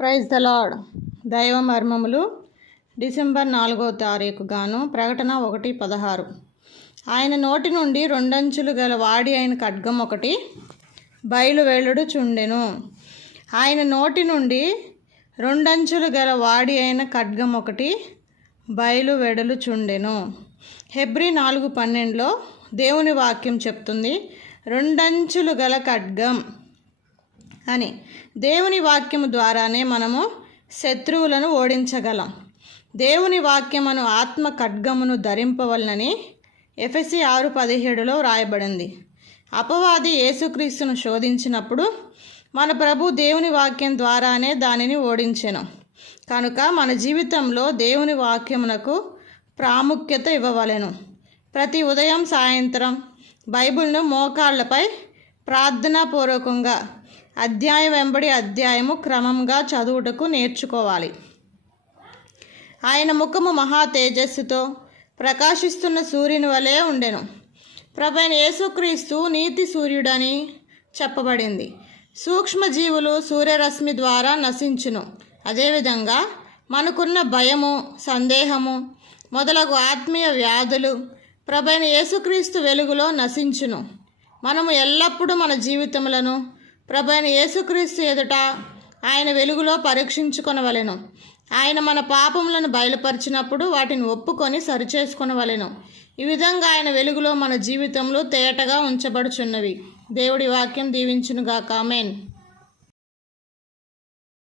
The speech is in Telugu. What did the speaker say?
ప్రైజ్ ద లాడ్ దైవ మర్మములు డిసెంబర్ నాలుగో తారీఖు గాను ప్రకటన ఒకటి పదహారు. ఆయన నోటి నుండి రెండంచులు గల వాడి అయిన ఖడ్గం ఒకటి బయలు వెలుడు చుండెను ఆయన నోటి నుండి రెండంచులు గల వాడి అయిన ఖడ్గం ఒకటి బయలు వెడలు చుండెను హెబ్రి నాలుగు పన్నెండులో దేవుని వాక్యం చెప్తుంది రెండంచులు గల ఖడ్గం అని దేవుని వాక్యము ద్వారానే మనము శత్రువులను ఓడించగలం. దేవుని వాక్యమును ఆత్మ ఖడ్గమును ధరింపవలనని ఎఫ్ఎసి ఆరు పదిహేడులో వ్రాయబడింది అపవాది యేసుక్రీస్తును శోధించినప్పుడు మన ప్రభు దేవుని వాక్యం ద్వారానే దానిని ఓడించెను. కనుక మన జీవితంలో దేవుని వాక్యమునకు ప్రాముఖ్యత ఇవ్వవలెను. ప్రతి ఉదయం సాయంత్రం బైబిల్ను మోకాళ్ళపై ప్రార్థనాపూర్వకంగా అధ్యాయం వెంబడి అధ్యాయము క్రమంగా చదువుటకు నేర్చుకోవాలి. ఆయన ముఖము మహా తేజస్సుతో ప్రకాశిస్తున్న సూర్యుని వలె ఉండెను. ప్రభైన యేసుక్రీస్తు నీతి సూర్యుడని చెప్పబడింది. సూక్ష్మజీవులు సూర్యరశ్మి ద్వారా నశించును. అదేవిధంగా మనకున్న భయము సందేహము మొదలగు ఆత్మీయ వ్యాధులు ప్రభైన యేసుక్రీస్తు వెలుగులో నశించును. మనము ఎల్లప్పుడూ మన జీవితములను ప్రభైన యేసుక్రీస్తు ఎదుట ఆయన వెలుగులో పరీక్షించుకొనవలెను. ఆయన మన పాపములను బయలుపరిచినప్పుడు వాటిని ఒప్పుకొని సరిచేసుకొనవలెను. ఈ విధంగా ఆయన వెలుగులో మన జీవితంలో తేటగా ఉంచబడుచున్నవి. దేవుడి వాక్యం దీవించునుగా కామెన్